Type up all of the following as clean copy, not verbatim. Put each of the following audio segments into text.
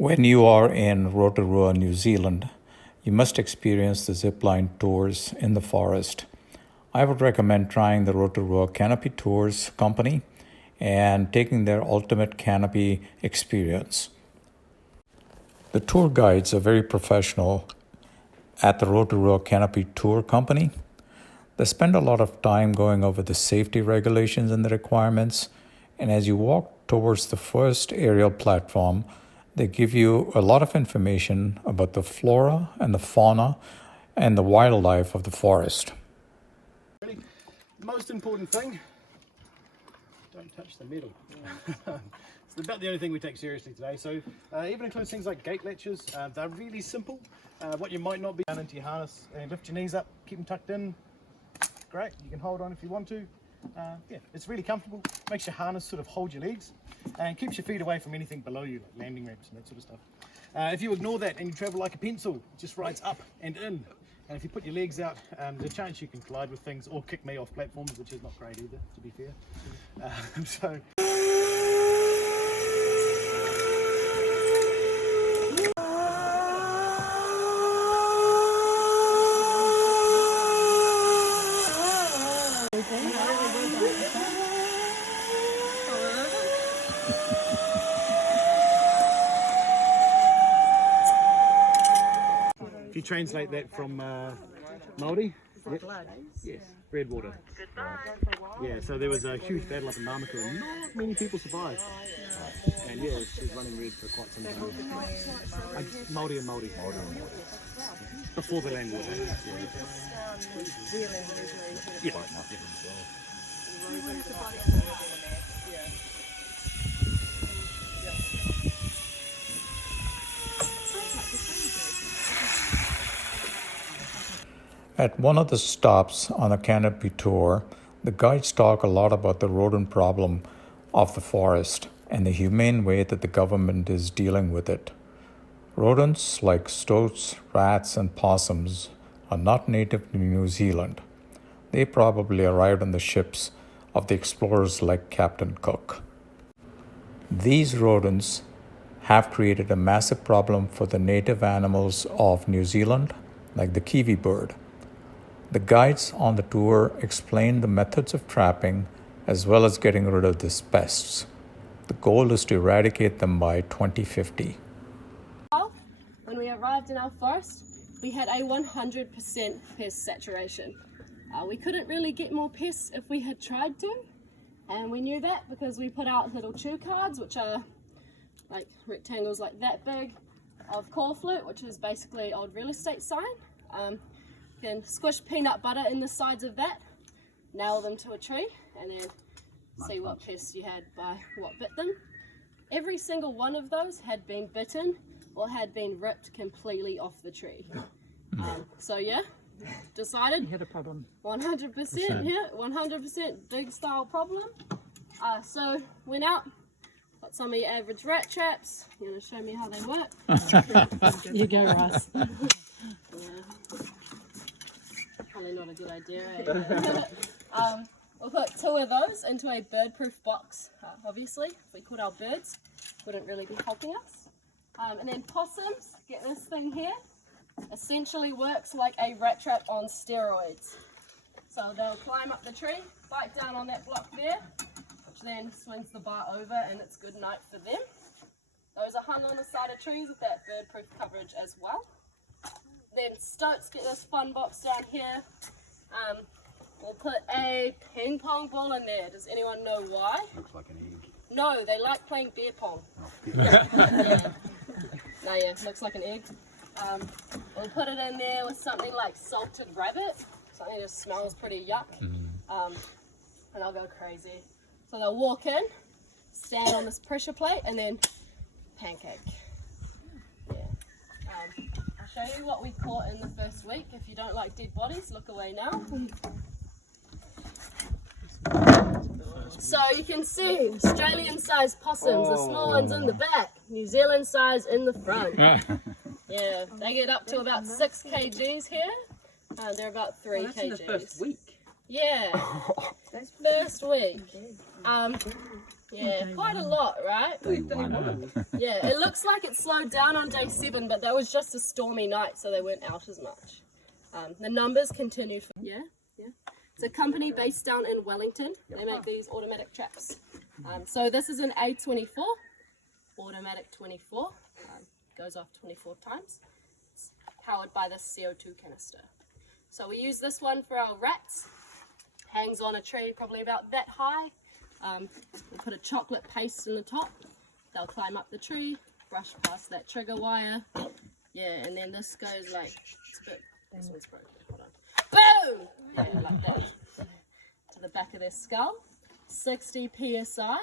When you are in Rotorua, New Zealand, you must experience the zipline tours in the forest. I would recommend trying the Rotorua Canopy Tours company and taking their ultimate canopy experience. The tour guides are very professional at the Rotorua Canopy Tour Company. They spend a lot of time going over the safety regulations and the requirements, and as you walk towards the first aerial platform, they give you a lot of information about the flora and the fauna and the wildlife of the forest. Most important thing, don't touch the metal. It's about the only thing we take seriously today. So even includes things like gate latches. They're really simple. What you might not be down into your harness and lift your knees up, keep them tucked in. Great, you can hold on if you want to. Yeah, it's really comfortable. Makes your harness sort of hold your legs and keeps your feet away from anything below you, like landing ramps and that sort of stuff. If you ignore that and you travel like a pencil, it just rides up and in. And if you put your legs out, there's a chance you can collide with things or kick me off platforms, which is not great either, to be fair. If you translate that from Māori, yes, red water. Yeah, so there was a huge battle up in Māmaku and not many people survived. And yeah, she was running red for quite some time. Māori and Māori. Before the land war. Yeah. At one of the stops on a canopy tour, the guides talk a lot about the rodent problem of the forest and the humane way that the government is dealing with it. Rodents like stoats, rats, and possums are not native to New Zealand. They probably arrived on the ships of the explorers like Captain Cook. These rodents have created a massive problem for the native animals of New Zealand, like the kiwi bird. The guides on the tour explain the methods of trapping as well as getting rid of these pests. The goal is to eradicate them by 2050. When we arrived in our forest, we had a 100% pest saturation. We couldn't really get more pests if we had tried to, and we knew that because we put out little chew cards, which are like rectangles like that big, of corflute, which is basically old real estate sign. You can squish peanut butter in the sides of that, nail them to a tree, and then see what pests you had by what bit them. Every single one of those had been bitten or had been ripped completely off the tree. So yeah, decided. You had a problem. 100%, yeah, 100% big style problem. So went out, got some of your average rat traps. You want to show me how they work? You go, Russ. Probably not a good idea, eh? We'll put 2 of those into a bird-proof box, obviously. If we caught our birds, wouldn't really be helping us. And then possums, get this thing here, essentially works like a rat trap on steroids. So they'll climb up the tree, bite down on that block there, which then swings the bar over and it's good night for them. Those are hung on the side of trees with that bird-proof coverage as well. Then stoats get this fun box down here. We'll put a ping pong ball in there. Does anyone know why? Looks like an egg. No, they like playing beer pong. Looks like an egg. We'll put it in there with something like salted rabbit. Something that just smells pretty yuck. And they'll go crazy. So they'll walk in, stand on this pressure plate, and then pancake. I'll show you what we caught in the first week. If you don't like dead bodies, look away now. So you can see Australian sized possums, the small ones in the back, New Zealand size in the front. Yeah, they get up to about 6 kgs here. They're about 3 kgs. In the first week. Yeah, first week. Yeah, quite a lot, right? Day one. Yeah, it looks like it slowed down on day 7, but that was just a stormy night, so they weren't out as much. The numbers continued. Yeah. It's a company based down in Wellington. They make these automatic traps. So this is an A24, automatic 24. Goes off 24 times. It's powered by this CO2 canister. So we use this one for our rats. Hangs on a tree probably about that high. We put a chocolate paste in the top. They'll climb up the tree, brush past that trigger wire. Yeah, and then this goes like, it's a bit, this one's broken, hold on. Boom! Yeah, like that. To the back of their skull. 60 PSI.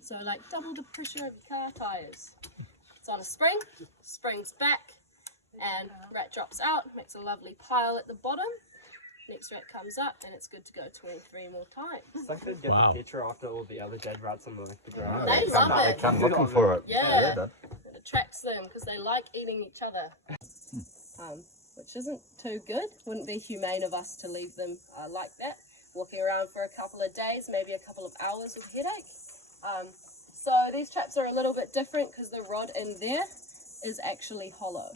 So like double the pressure of your car tires. It's on a spring, springs back, and rat drops out, makes a lovely pile at the bottom. Next rat comes up and it's good to go 23 more times. It's like they'd get Wow. the picture after all the other dead rats on the ground. They love They it. come looking for it. Yeah. Dad. It attracts them because they like eating each other. Which isn't too good. Wouldn't be humane of us to leave them like that. Walking around for a couple of days, maybe a couple of hours with headache. So these traps are a little bit different because the rod in there is actually hollow.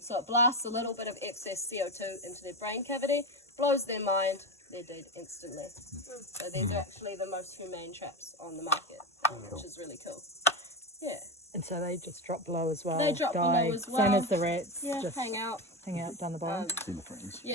So it blasts a little bit of excess CO2 into their brain cavity, blows their mind, they're dead instantly. So these are actually the most humane traps on the market, which is really cool. Yeah. And so they just drop below as well. They drop die, below as Same well. as the rats. Yeah, just hang out. hang out down the bottom. Um, Seen the friends. Yeah.